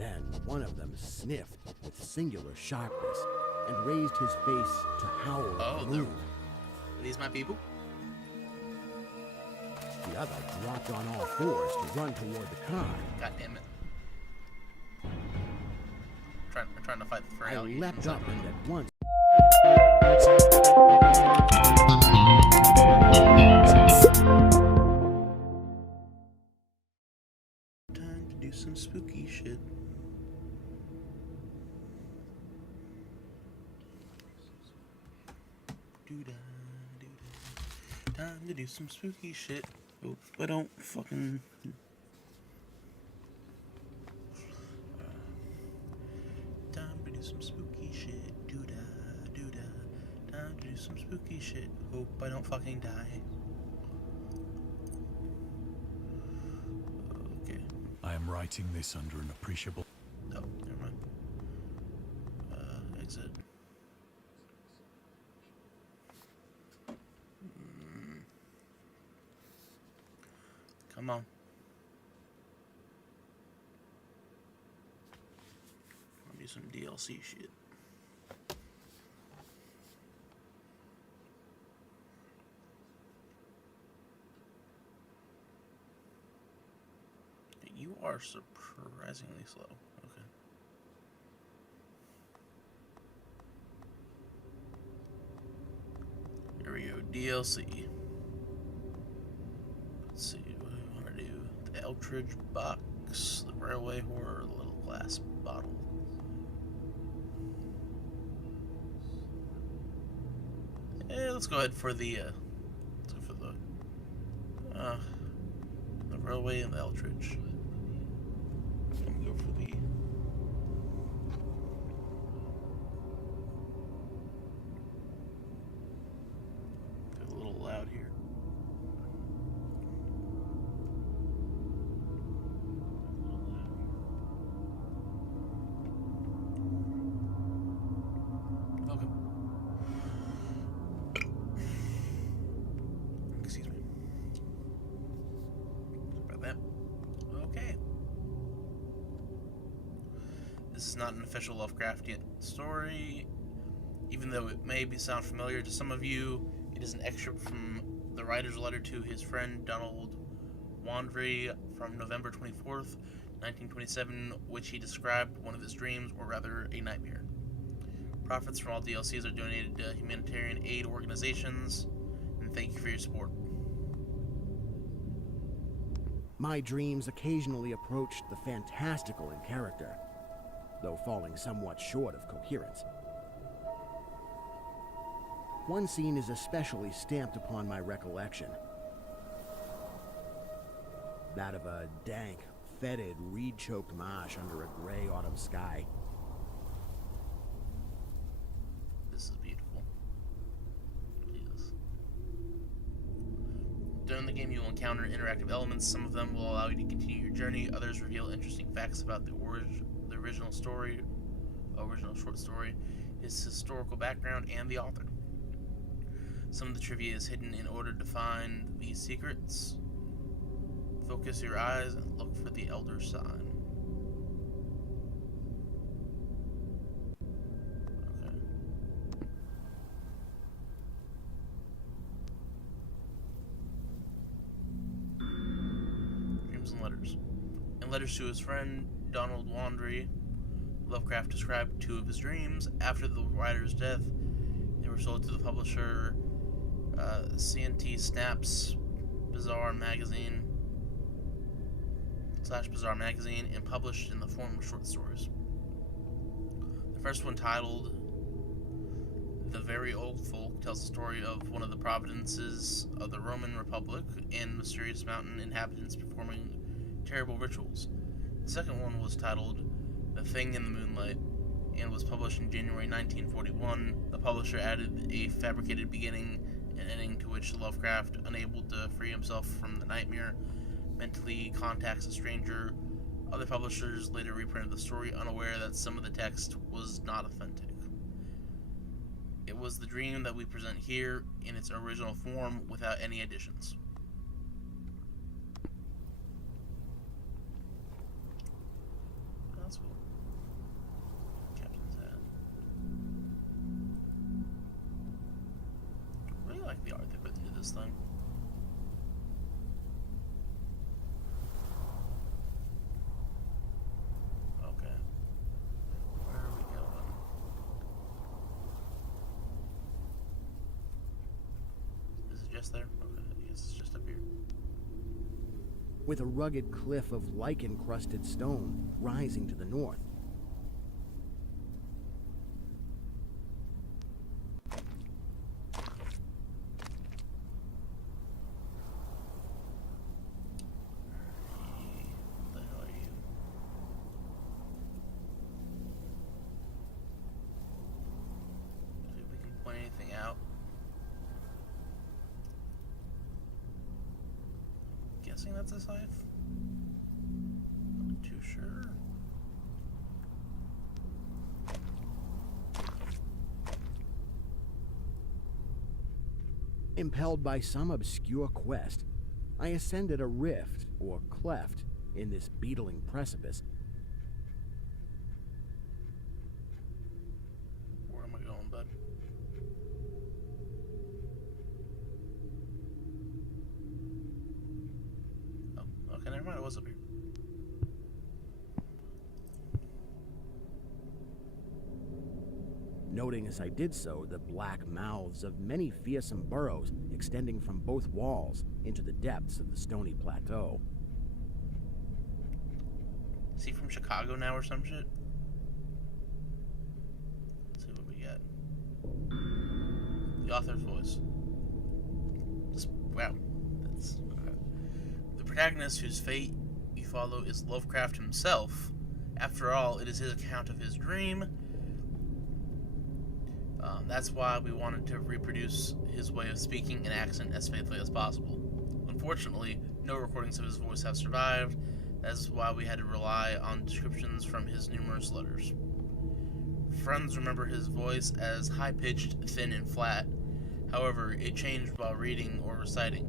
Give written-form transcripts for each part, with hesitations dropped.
Then one of them sniffed with singular sharpness and raised his face to howl gloom. Are these my people? The other dropped on all fours to run toward the car. God damn it. I'm trying to fight the fray. I leapt up and at once. Time to do some spooky shit. Time to do some spooky shit. Hope I don't fucking. Time to do some spooky shit. Doo-da. Time to do some spooky shit. Hope I don't fucking die. Okay. I am writing this under an appreciable... Oh, never mind. Exit. Come on. I'll do some DLC shit. You are surprisingly slow. Okay. Here we go. DLC. Let's see. What do we want to do? The Eldridge box, the railway horror, the little glass bottle. Let's go ahead for the railway and the Eldridge. I'm gonna go for the a little loud here. Okay. Excuse me. About that. Okay. This is not an official Lovecraftian story, even though it may sound familiar to some of you. It is an excerpt from the writer's letter to his friend Donald Wandry from November 24th, 1927, which he described one of his dreams, or rather a nightmare. Profits from all DLCs are donated to humanitarian aid organizations, and thank you for your support. My dreams occasionally approached the fantastical in character, though falling somewhat short of coherence. One scene is especially stamped upon my recollection. That of a dank, fetid, reed-choked marsh under a gray autumn sky. This is beautiful. Jesus. During the game, you will encounter interactive elements. Some of them will allow you to continue your journey. Others reveal interesting facts about the original short story, its historical background, and the author. Some of the trivia is hidden in order to find these secrets. Focus your eyes and look for the Elder Sign. Okay. Dreams and letters. In letters to his friend Donald Wandry, Lovecraft described two of his dreams. After the writer's death, they were sold to the publisher C&T Snaps Bizarre Magazine and published in the form of short stories. The first one, titled The Very Old Folk, tells the story of one of the provinces of the Roman Republic and mysterious mountain inhabitants performing terrible rituals. The second one was titled The Thing in the Moonlight and was published in January 1941. The publisher added a fabricated beginning and ending to which Lovecraft, unable to free himself from the nightmare, mentally contacts a stranger. Other publishers later reprinted the story, unaware that some of the text was not authentic. It was the dream that we present here in its original form without any additions. That's cool. this thing. Okay. Where are we going? Is it just there? Okay, I guess it's just up here. With a rugged cliff of lichen-crusted stone rising to the north. What the hell are you? See if we can point anything out. Guessing that's a scythe? Not too sure. Impelled by some obscure quest, I ascended a rift, or cleft, in this beetling precipice. Where am I going, bud? Oh, okay, never mind. I was up here. Noting as I did so the black mouths of many fearsome burrows extending from both walls into the depths of the stony plateau. Is he from Chicago now or some shit? Let's see what we get. The author's voice. Just, wow. That's... The protagonist whose fate you follow is Lovecraft himself. After all, it is his account of his dream. That's why we wanted to reproduce his way of speaking and accent as faithfully as possible. Unfortunately, no recordings of his voice have survived. That's why we had to rely on descriptions from his numerous letters. Friends remember his voice as high-pitched, thin, and flat. However, it changed while reading or reciting.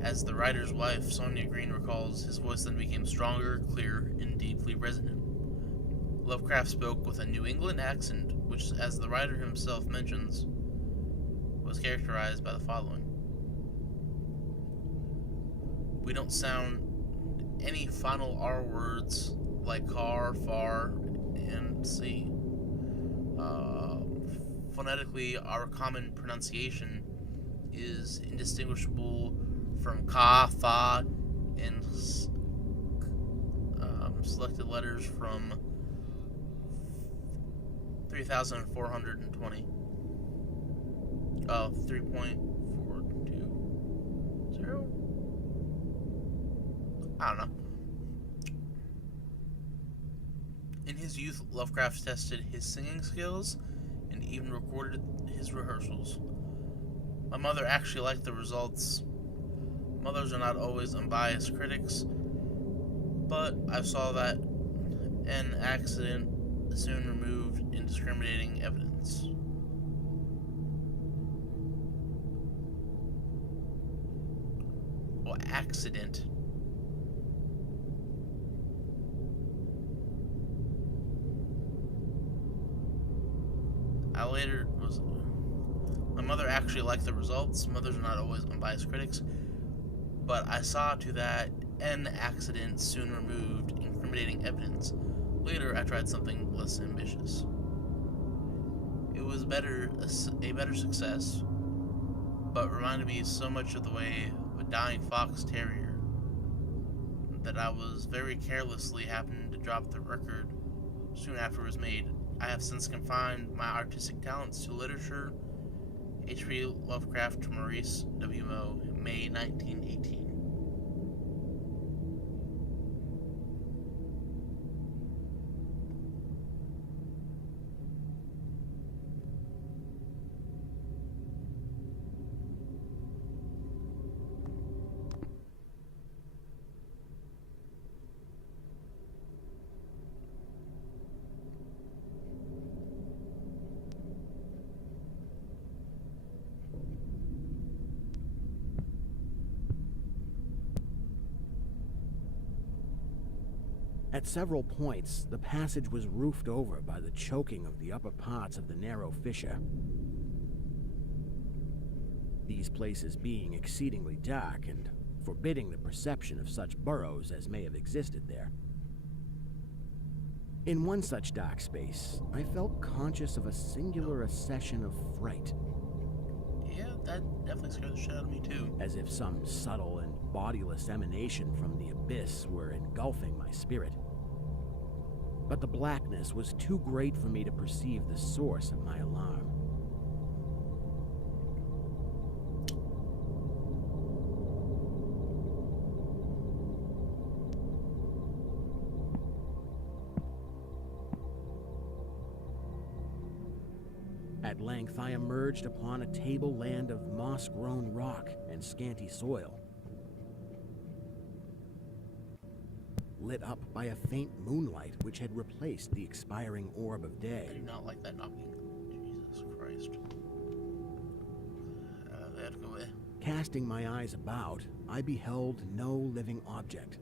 As the writer's wife, Sonia Green, recalls, his voice then became stronger, clearer, and deeply resonant. Lovecraft spoke with a New England accent, which, as the writer himself mentions, was characterized by the following. We don't sound any final R words like car, far, and see. Phonetically, our common pronunciation is indistinguishable from ka, fa, and selected letters from 3,420. 3.420? I don't know. In his youth, Lovecraft tested his singing skills and even recorded his rehearsals. My mother actually liked the results. Mothers are not always unbiased critics, but I saw that an accident soon removed incriminating evidence. Well, accident. My mother actually liked the results. Mothers are not always unbiased critics, but I saw to that an accident soon removed incriminating evidence. Later, I tried something less ambitious. It was a better success, but reminded me so much of the way of a dying fox terrier that I was very carelessly happened to drop the record soon after it was made. I have since confined my artistic talents to literature. H.P. Lovecraft to Maurice W. Moe, May 1918. At several points, the passage was roofed over by the choking of the upper parts of the narrow fissure. these places being exceedingly dark and forbidding the perception of such burrows as may have existed there. In one such dark space, I felt conscious of a singular accession of fright, Yeah, that definitely scared the shit out of me too. as if some subtle and bodiless emanation from the abyss were engulfing my spirit. But the blackness was too great for me to perceive the source of my alarm. At length, I emerged upon a tableland of moss-grown rock and scanty soil, lit up by a faint moonlight which had replaced the expiring orb of I day. do not like that knocking. Jesus Christ. I have to go away. Casting my eyes about, I beheld no living object.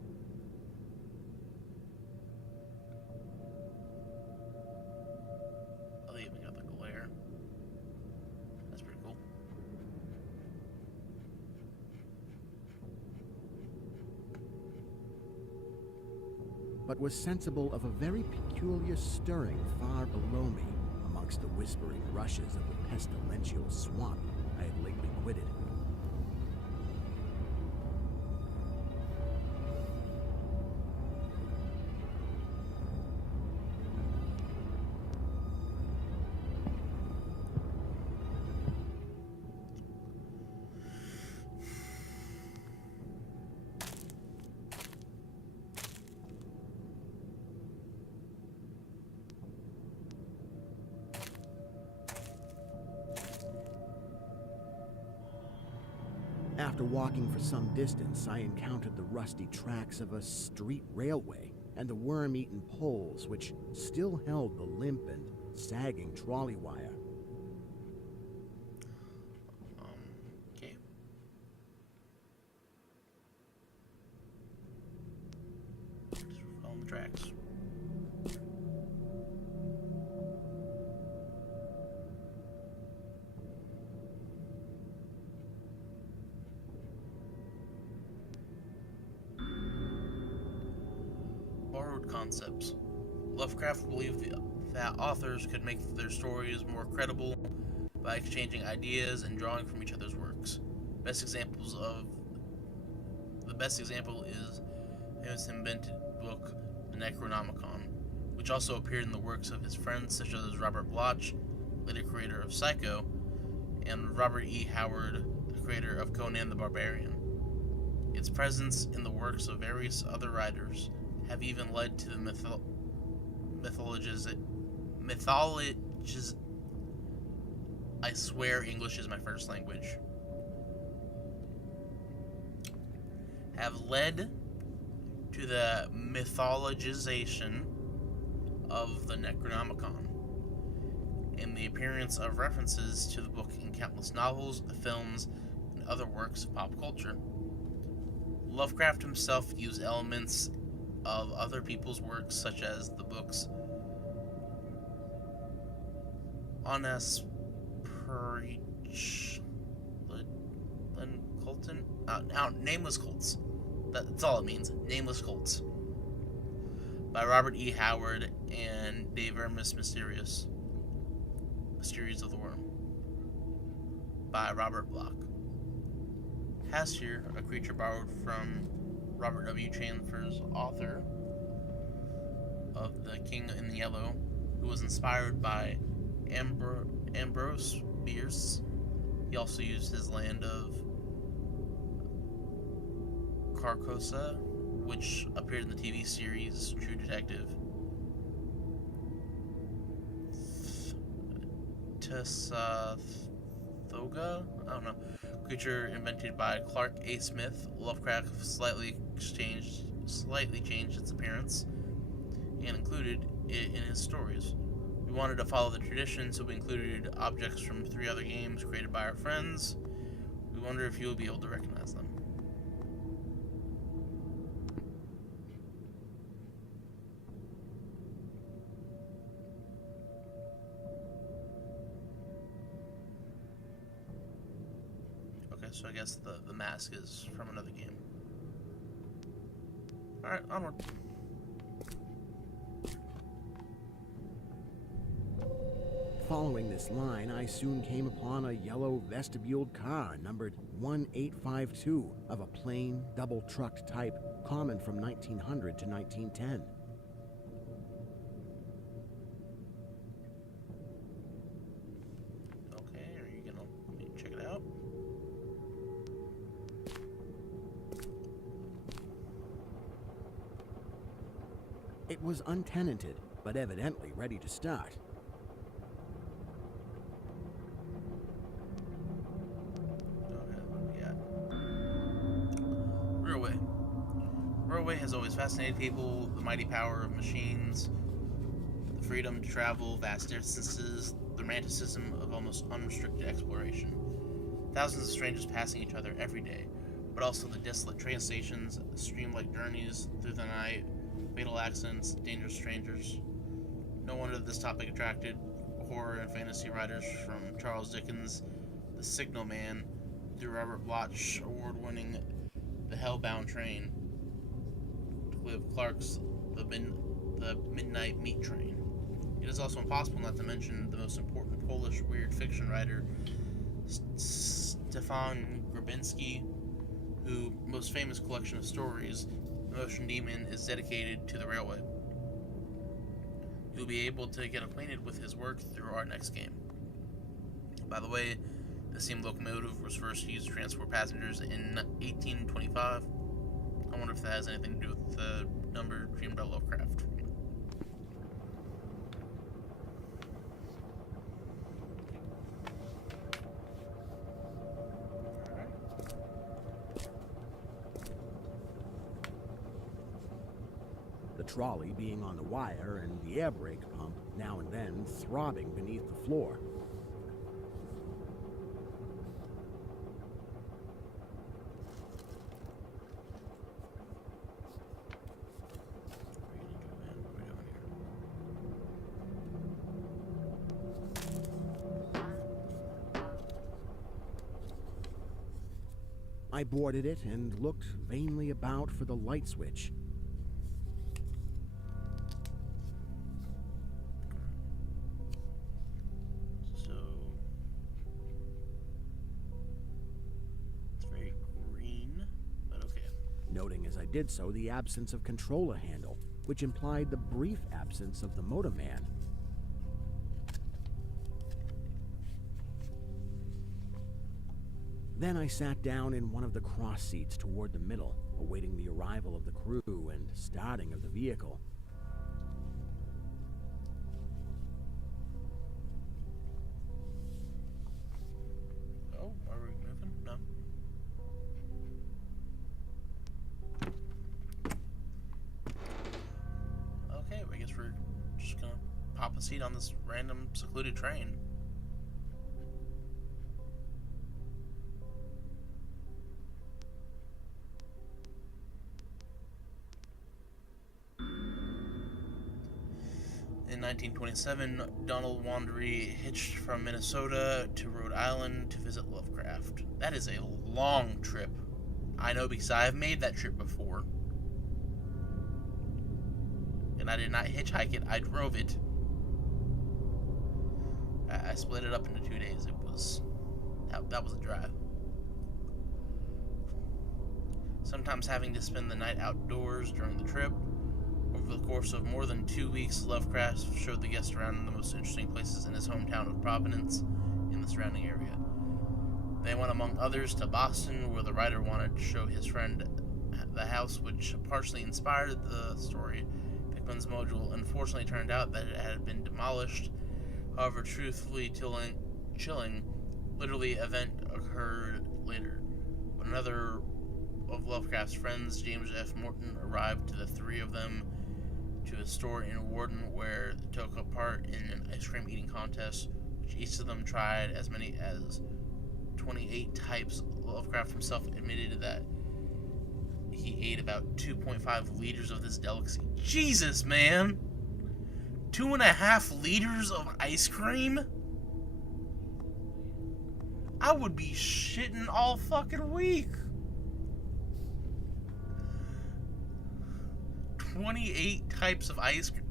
Oh, they even got the glare. That's pretty cool. But was sensible of a very peculiar stirring far below me amongst the whispering rushes of the pestilential swamp I had lately quitted. After walking for some distance, I encountered the rusty tracks of a street railway and the worm-eaten poles which still held the limp and sagging trolley wire. Okay. Just following the tracks. Borrowed concepts. Lovecraft believed that authors could make their stories more credible by exchanging ideas and drawing from each other's works. The best example is his invented book, The Necronomicon, which also appeared in the works of his friends such as Robert Bloch, later creator of Psycho, and Robert E. Howard, the creator of Conan the Barbarian. Its presence in the works of various other writers have even led to the I swear English is my first language. Have led to the mythologization of the Necronomicon and the appearance of references to the book in countless novels, films, and other works of pop culture. Lovecraft himself used elements of other people's works, such as the books Honest Preach Colton? Nameless Cults. That's all it means. Nameless Cults. By Robert E. Howard and De Vermis Mysterious. Mysteries of the Worm. By Robert Bloch. Hastir, a creature borrowed from Robert W. Chandler's author of The King in the Yellow, who was inspired by Ambrose Bierce. He also used his land of Carcosa, which appeared in the TV series True Detective. Thoga? I don't know. Creature invented by Clark A. Smith. Lovecraft slightly changed its appearance and included it in his stories. We wanted to follow the tradition, so we included objects from 3 other games created by our friends. We wonder if you'll be able to recognize them. So I guess the mask is from another game. Alright, onward. Following this line, I soon came upon a yellow vestibuled car numbered 1852 of a plain, double-trucked type common from 1900 to 1910. Okay, are you gonna let me check it out? It was untenanted, but evidently ready to start. Railway has always fascinated people. The mighty power of machines, the freedom to travel vast distances, the romanticism of almost unrestricted exploration. Thousands of strangers passing each other every day, but also the desolate train stations, stream-like journeys through the night, fatal accidents, dangerous strangers. No wonder this topic attracted horror and fantasy writers from Charles Dickens, The Signal Man, through Robert Bloch, award-winning The Hellbound Train, Clive Clark's The Midnight Meat Train. It is also impossible not to mention the most important Polish weird fiction writer, Stefan Grabinski, whose most famous collection of stories, The Motion Demon, is dedicated to the railway. You'll be able to get acquainted with his work through our next game. By the way, the steam locomotive was first used to transport passengers in 1825. I wonder if that has anything to do with the number dreamed by Lovecraft. The trolley being on the wire and the air brake pump now and then throbbing beneath the floor. I boarded it and looked vainly about for the light switch. So it's very green, but okay. Noting as I did so the absence of controller handle, which implied the brief absence of the motor man. Then I sat down in one of the cross seats toward the middle, awaiting the arrival of the crew and starting of the vehicle. Oh, are we moving? No. Okay, I guess we're just gonna pop a seat on this random secluded train. In 1927, Donald Wandery hitched from Minnesota to Rhode Island to visit Lovecraft. That is a long trip. I know because I have made that trip before. And I did not hitchhike it, I drove it. I split it up into 2 days. That was a drive. Sometimes having to spend the night outdoors during the trip. Over the course of more than 2 weeks, Lovecraft showed the guests around the most interesting places in his hometown of Providence in the surrounding area. They went, among others, to Boston, where the writer wanted to show his friend the house which partially inspired the story, Pickman's Module. Unfortunately, turned out that it had been demolished. However, truthfully chilling, literally event occurred later. When another of Lovecraft's friends, James F. Morton, arrived to the three of them to a store in Warden where they took part in an ice cream eating contest, which each of them tried as many as 28 types. Lovecraft himself admitted that he ate about 2.5 liters of this delicacy. Jesus, man! 2.5 liters of ice cream? I would be shitting all fucking week. 28 types of ice cream.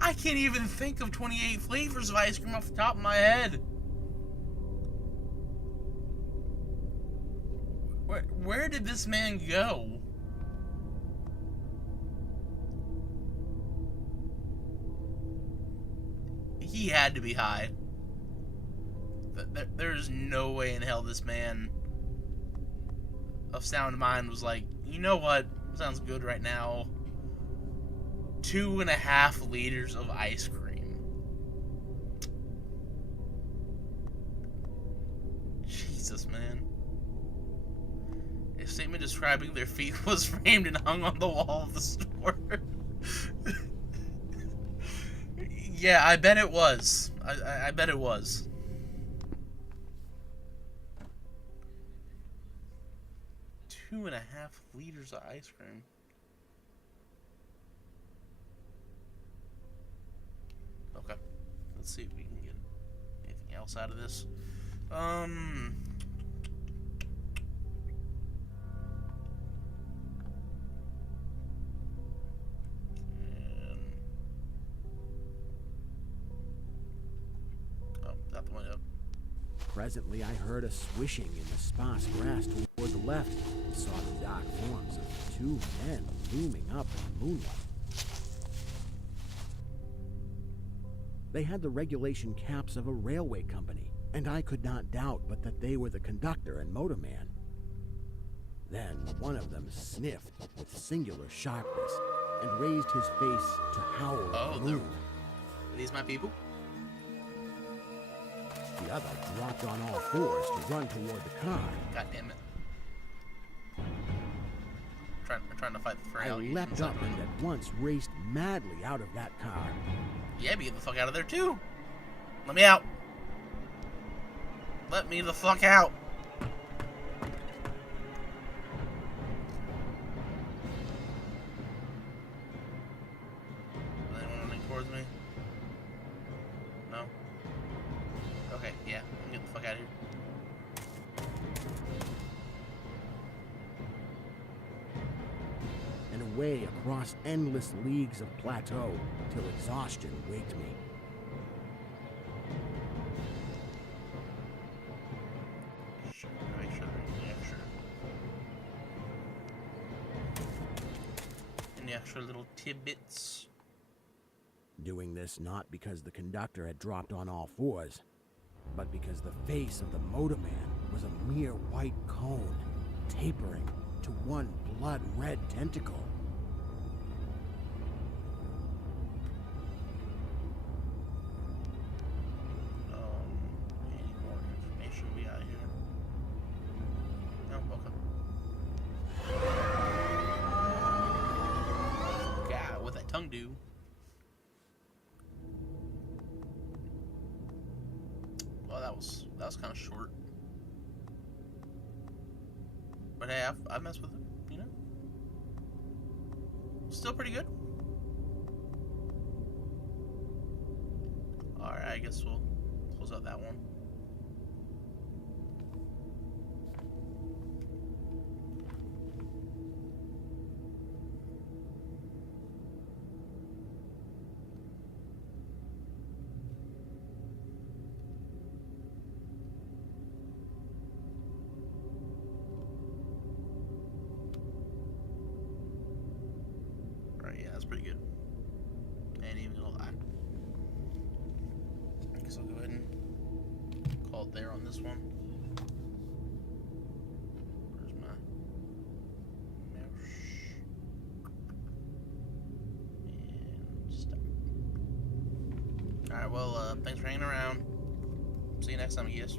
I can't even think of 28 flavors of ice cream off the top of my head. Where did this man go? He had to be high. There's no way in hell this man of sound mind was like, you know what? Sounds good right now. 2.5 liters of ice cream. Jesus, man. A statement describing their feet was framed and hung on the wall of the store. Yeah, I bet it was. I bet it was. Two and a half liters of ice cream. Okay. Let's see if we can get anything else out of this. That the way up. Presently, I heard a swishing in the sparse grass toward the left and saw the dark forms of 2 men looming up in the moonlight. They had the regulation caps of a railway company, and I could not doubt but that they were the conductor and motorman. Then one of them sniffed with singular sharpness and raised his face to howl at the moon. Are these my people? The other dropped on all fours to run toward the car. God damn it. I'm trying to fight the fray. I leapt up and at once raced madly out of that car. Yeah, but get the fuck out of there too. Let me out. Let me the fuck out. Is anyone running towards me? No? Okay, yeah, I'm getting the fuck out of here. And away across endless leagues of plateau till exhaustion waked me. Sure, make sure, yeah, sure. Any extra little tidbits? Doing this not because the conductor had dropped on all fours, but because the face of the motorman was a mere white cone, tapering to one blood-red tentacle. Any more information we got here? No, okay. God, what that tongue do? Well, that was kind of short. But hey, I've messed with it, you know? Still pretty good. Alright, I guess we'll close out that one. Alright, yeah, that's pretty good. Ain't even gonna lie. I guess I'll go ahead and call it there on this one. Where's my mouse? And stop. Alright, well, thanks for hanging around. See you next time, I guess.